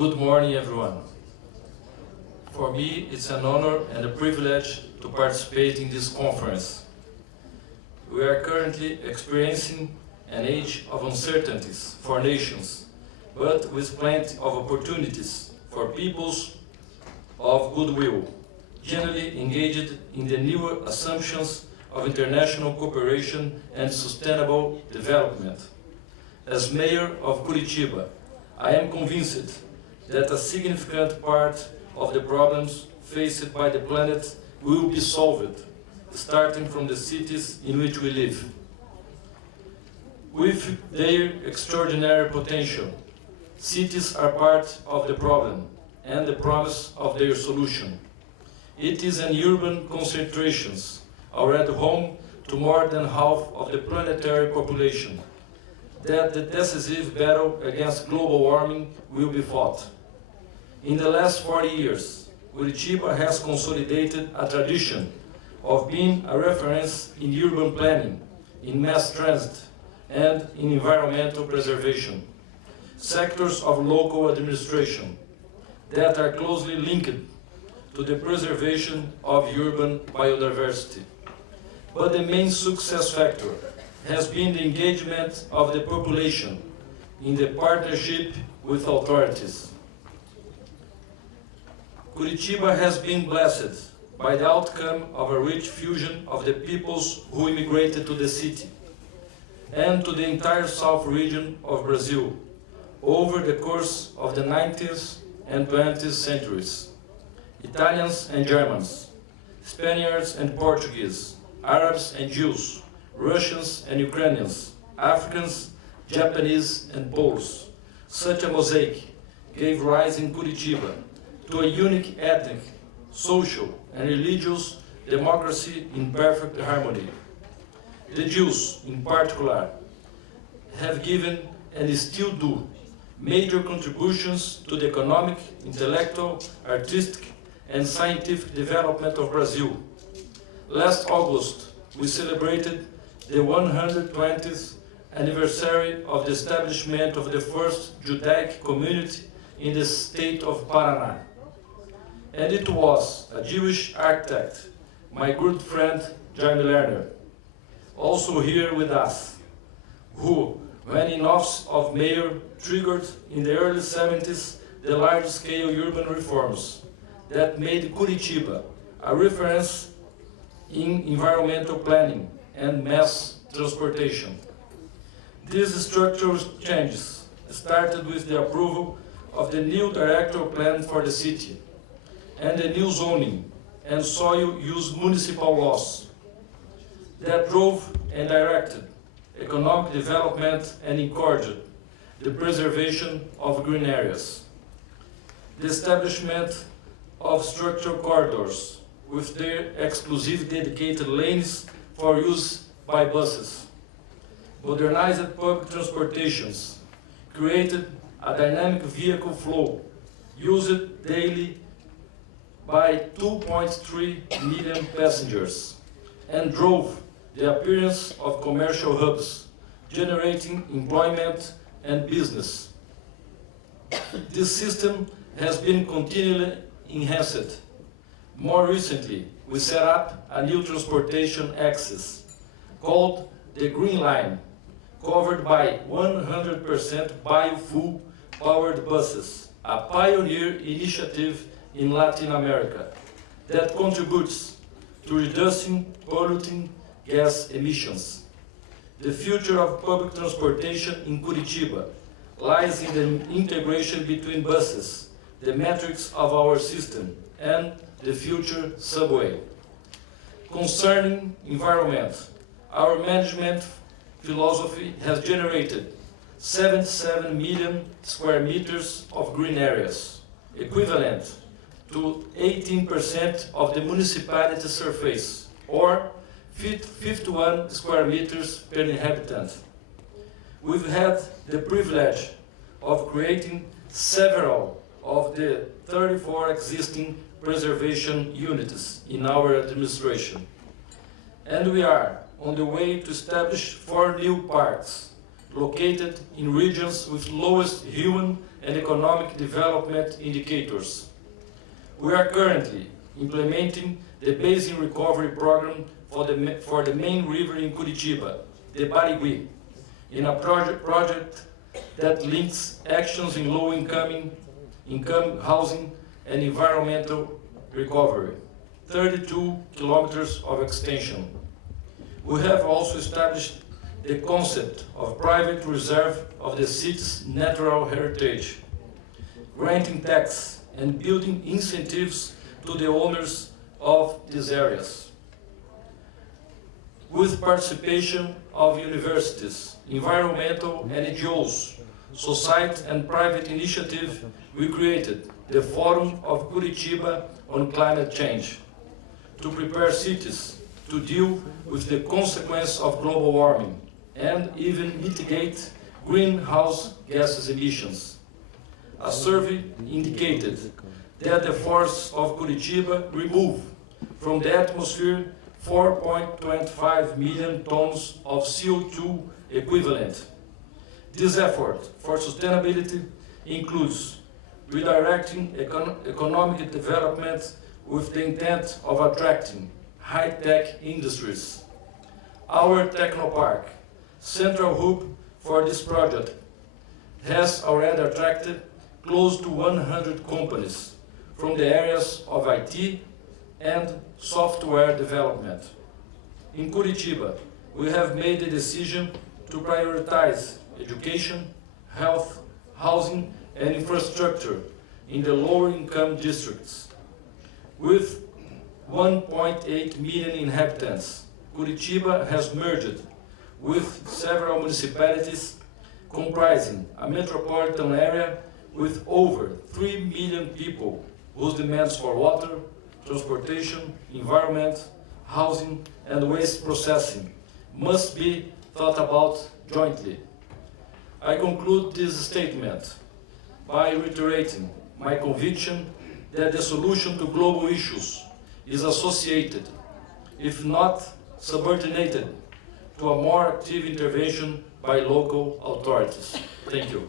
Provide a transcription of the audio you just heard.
Good morning, everyone. For me, it's an honor and a privilege to participate in this conference. We are currently experiencing an age of uncertainties for nations, but with plenty of opportunities for peoples of goodwill, generally engaged in the newer assumptions of international cooperation and sustainable development. As mayor of Curitiba, I am convinced that a significant part of the problems faced by the planet will be solved, starting from the cities in which we live. With their extraordinary potential, cities are part of the problem and the promise of their solution. It is in urban concentrations, already home to more than half of the planetary population, that the decisive battle against global warming will be fought. In the last 40 years, Curitiba has consolidated a tradition of being a reference in urban planning, in mass transit, and in environmental preservation, sectors of local administration that are closely linked to the preservation of urban biodiversity. But the main success factor has been the engagement of the population in the partnership with authorities. Curitiba has been blessed by the outcome of a rich fusion of the peoples who immigrated to the city and to the entire south region of Brazil over the course of the 19th and 20th centuries. Italians and Germans, Spaniards and Portuguese, Arabs and Jews, Russians and Ukrainians, Africans, Japanese and Poles. Such a mosaic gave rise in Curitiba to a unique ethnic, social and religious democracy in perfect harmony. The Jews, in particular, have given and still do major contributions to the economic, intellectual, artistic and scientific development of Brazil. Last August, we celebrated the 120th anniversary of the establishment of the first Judaic community in the state of Paraná. And it was a Jewish architect, my good friend Jaime Lerner, also here with us, who, when in office of mayor, triggered in the early 70s the large-scale urban reforms that made Curitiba a reference in environmental planning and mass transportation. These structural changes started with the approval of the new directorial plan for the city and the new zoning and soil use municipal laws that drove and directed economic development and encouraged the preservation of green areas. The establishment of structural corridors with their exclusive dedicated lanes for use by buses, modernized public transportations, created a dynamic vehicle flow used daily by 2.3 million passengers, and drove the appearance of commercial hubs, generating employment and business. This system has been continually enhanced. More recently, we set up a new transportation axis called the Green Line, covered by 100% biofuel powered buses, a pioneer initiative in Latin America that contributes to reducing polluting gas emissions. The future of public transportation in Curitiba lies in the integration between buses, the metrics of our system, and the future subway. Concerning environment, our management philosophy has generated 77 million square meters of green areas, equivalent to 18% of the municipality surface, or 51 square meters per inhabitant. We've had the privilege of creating several of the 34 existing preservation units in our administration. And we are on the way to establish 4 new parks located in regions with lowest human and economic development indicators. We are currently implementing the Basin Recovery Program for the main river in Curitiba, the Barigui, in a project that links actions in low-income housing and environmental recovery, 32 kilometers of extension. We have also established the concept of private reserve of the city's natural heritage, granting tax and building incentives to the owners of these areas. With participation of universities, environmental and NGOs, society and private initiative, we created the Forum of Curitiba on Climate Change to prepare cities to deal with the consequence of global warming and even mitigate greenhouse gases emissions. A survey indicated that the forests of Curitiba remove from the atmosphere 4.25 million tons of CO2 equivalent. This effort for sustainability includes redirecting economic development with the intent of attracting high-tech industries. Our Technopark, central hub for this project, has already attracted close to 100 companies from the areas of IT and software development. In Curitiba, we have made the decision to prioritize education, health, housing, and infrastructure in the lower-income districts. With 1.8 million inhabitants, Curitiba has merged with several municipalities comprising a metropolitan area with over 3 million people whose demands for water, transportation, environment, housing, and waste processing must be thought about jointly. I conclude this statement by reiterating my conviction that the solution to global issues is associated, if not subordinated, to a more active intervention by local authorities. Thank you.